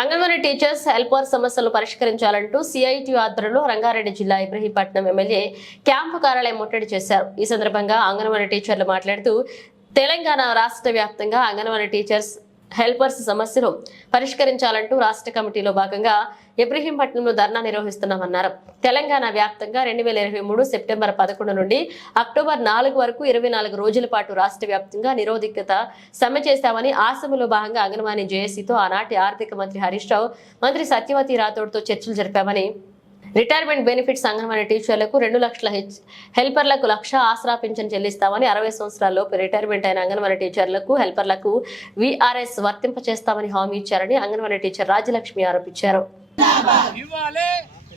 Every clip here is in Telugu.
అంగన్వాడీ టీచర్స్ హెల్పర్ సమస్యలు పరిష్కరించాలంటూ సిఐటి ఆధ్వర్యంలో రంగారెడ్డి జిల్లా ఇబ్రహీపట్నం ఎమ్మెల్యే క్యాంపు కార్యాలయం ముట్టడి చేశారు. ఈ సందర్భంగా అంగన్వాడీ టీచర్లు మాట్లాడుతూ తెలంగాణ రాష్ట్ర వ్యాప్తంగా అంగన్వాడీ టీచర్స్ హెల్పర్స్ సమస్యను పరిష్కరించాలంటూ రాష్ట్ర కమిటీలో భాగంగా ఇబ్రహీంపట్నంలో ధర్నా నిర్వహిస్తున్నామన్నారు. తెలంగాణ వ్యాప్తంగా రెండు వేల ఇరవై మూడు సెప్టెంబర్ పదకొండు నుండి అక్టోబర్ నాలుగు వరకు ఇరవై నాలుగు రోజుల పాటు రాష్ట్ర వ్యాప్తంగా నిరోధికత సమ్మె చేశామని ఆసములో భాగంగా అంగన్వాణి జేఏసీతో ఆనాటి ఆర్థిక మంత్రి హరీష్ రావు మంత్రి సత్యవతి రాథోడ్తో చర్చలు జరిపామని రిటైర్మెంట్ బెనిఫిట్స్ అంగన్వాడీ టీచర్లకు రెండు లక్షల హెచ్ హెల్పర్లకు లక్ష ఆసరా పింఛన్ చెల్లిస్తామని అరవై సంవత్సరాల్లోపు రిటైర్మెంట్ అయిన అంగన్వాడీ టీచర్లకు హెల్పర్లకు వీఆర్ఎస్ వర్తింపచేస్తామని హామీ ఇచ్చారని అంగన్వాడీ టీచర్ రాజ్యలక్ష్మి ఆరోపించారు.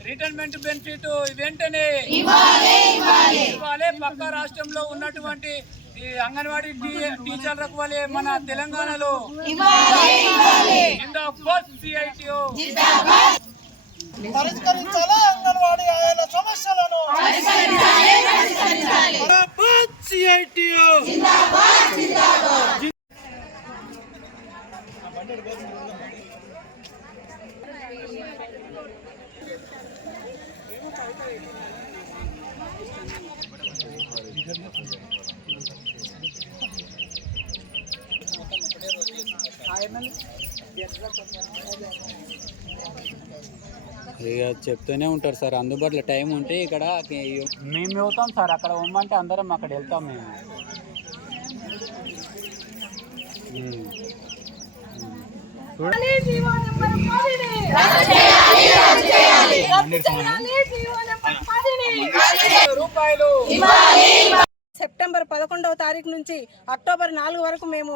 రిటైర్మెంట్ బెనిఫిట్ వెంటనే ఇవ్వాలి పక్క రాష్ట్రంలో ఉన్నటువంటి ఈ అంగన్వాడీ టీచర్లకు వలె మన తెలంగాణలో పరిష్కరించాలా. అంగన్వాడీ ఆయాల సమస్యలను సిఐటియు. ఇక చెప్తూనే ఉంటారు సార్ అందుబాటులో టైం ఉంటే ఇక్కడ మేము వెళ్తాం సార్ అక్కడ ఉమ్మంటే అందరం అక్కడ వెళ్తాం మేము. రూపాయలు. సెప్టెంబర్ పదకొండవ తారీఖు నుంచి అక్టోబర్ నాలుగు వరకు మేము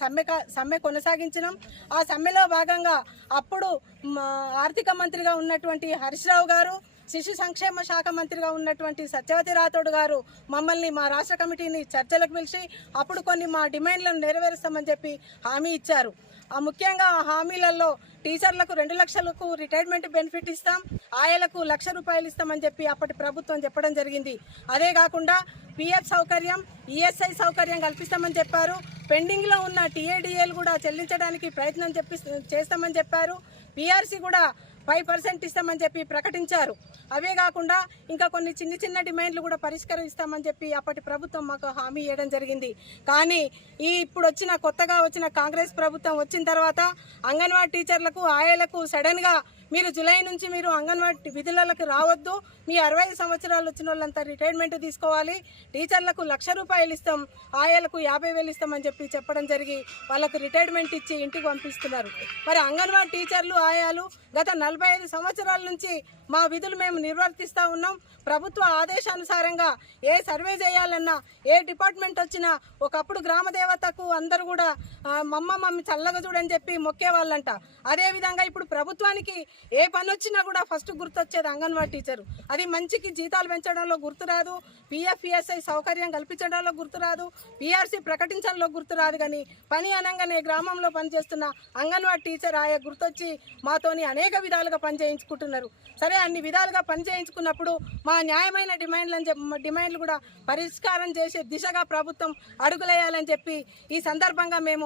సమ్మె సమ్మె కొనసాగించినాం. ఆ సమ్మెలో భాగంగా అప్పుడు మా ఆర్థిక మంత్రిగా ఉన్నటువంటి హరీష్ రావు గారు శిశు సంక్షేమ శాఖ మంత్రిగా ఉన్నటువంటి సత్యవతి రాథోడ్ గారు మమ్మల్ని మా రాష్ట్ర కమిటీని చర్చలకు పిలిచి అప్పుడు కొన్ని మా డిమాండ్లను నెరవేరుస్తామని చెప్పి హామీ ఇచ్చారు. ఆ ముఖ్యంగా ఆ హామీలలో టీచర్లకు రెండు లక్షలకు రిటైర్మెంట్ బెనిఫిట్ ఇస్తాం ఆయలకు లక్ష రూపాయలు ఇస్తామని చెప్పి అప్పటి ప్రభుత్వం చెప్పడం జరిగింది. అదే కాకుండా పిఎఫ్ సౌకర్యం ఈఎస్ఐ సౌకర్యం కల్పిస్తామని చెప్పారు. పెండింగ్లో ఉన్న టీఏడిఏలు కూడా చెల్లించడానికి ప్రయత్నం చెప్పి చేస్తామని చెప్పారు. పిఆర్సీ కూడా ఫైవ్ పర్సెంట్ ఇస్తామని చెప్పి ప్రకటించారు. అవే కాకుండా ఇంకా కొన్ని చిన్న చిన్న డిమాండ్లు కూడా పరిష్కరిస్తామని చెప్పి అప్పటి ప్రభుత్వం మాకు హామీ ఇవ్వడం జరిగింది. కానీ ఈ ఇప్పుడు వచ్చిన కొత్తగా వచ్చిన కాంగ్రెస్ ప్రభుత్వం వచ్చిన తర్వాత అంగన్వాడీ టీచర్లకు ఆయాలకు సడన్గా మీరు జూలై నుంచి మీరు అంగన్వాడీ విధులకు రావద్దు. మీ అరవై సంవత్సరాలు వచ్చిన వాళ్ళంతా రిటైర్మెంట్ తీసుకోవాలి. టీచర్లకు లక్ష రూపాయలు ఇస్తాం. ఆయాలకు యాభై వేలు ఇస్తామని చెప్పి చెప్పడం జరిగి వాళ్ళకు రిటైర్మెంట్ ఇచ్చి ఇంటికి పంపిస్తున్నారు. మరి అంగన్వాడీ టీచర్లు ఆయాలు గత నలభై ఐదు సంవత్సరాల నుంచి మా విధులు మేము నిర్వర్తిస్తూ ఉన్నాం. ప్రభుత్వ ఆదేశానుసారంగా ఏ సర్వే చేయాలన్నా ఏ డిపార్ట్మెంట్ వచ్చినా ఒకప్పుడు గ్రామ దేవతకు అందరూ కూడా మమ్మ మమ్మీ చల్లగా చూడని చెప్పి మొక్కేవాళ్ళంట. అదేవిధంగా ఇప్పుడు ప్రభుత్వానికి ఏ పని వచ్చినా కూడా ఫస్ట్ గుర్తొచ్చేది అంగన్వాడీ టీచరు. అది మంచికి జీతాలు పెంచడంలో గుర్తురాదు పిఎఫ్ఈఎస్ఐ సౌకర్యం కల్పించడంలో గుర్తురాదు పిఆర్సీ ప్రకటించడంలో గుర్తురాదు కానీ పని అనగానే గ్రామంలో పనిచేస్తున్న అంగన్వాడీ టీచర్ ఆయా గుర్తొచ్చి మాతోని అనేక విధాలుగా పని చేయించుకుంటున్నారు సరే అన్ని విధాలుగా పని చేయించుకున్నప్పుడు మా న్యాయమైన డిమాండ్లను డిమాండ్లు కూడా పరిష్కారం చేసే దిశగా ప్రభుత్వం అడుగులేయాలని చెప్పి ఈ సందర్భంగా మేము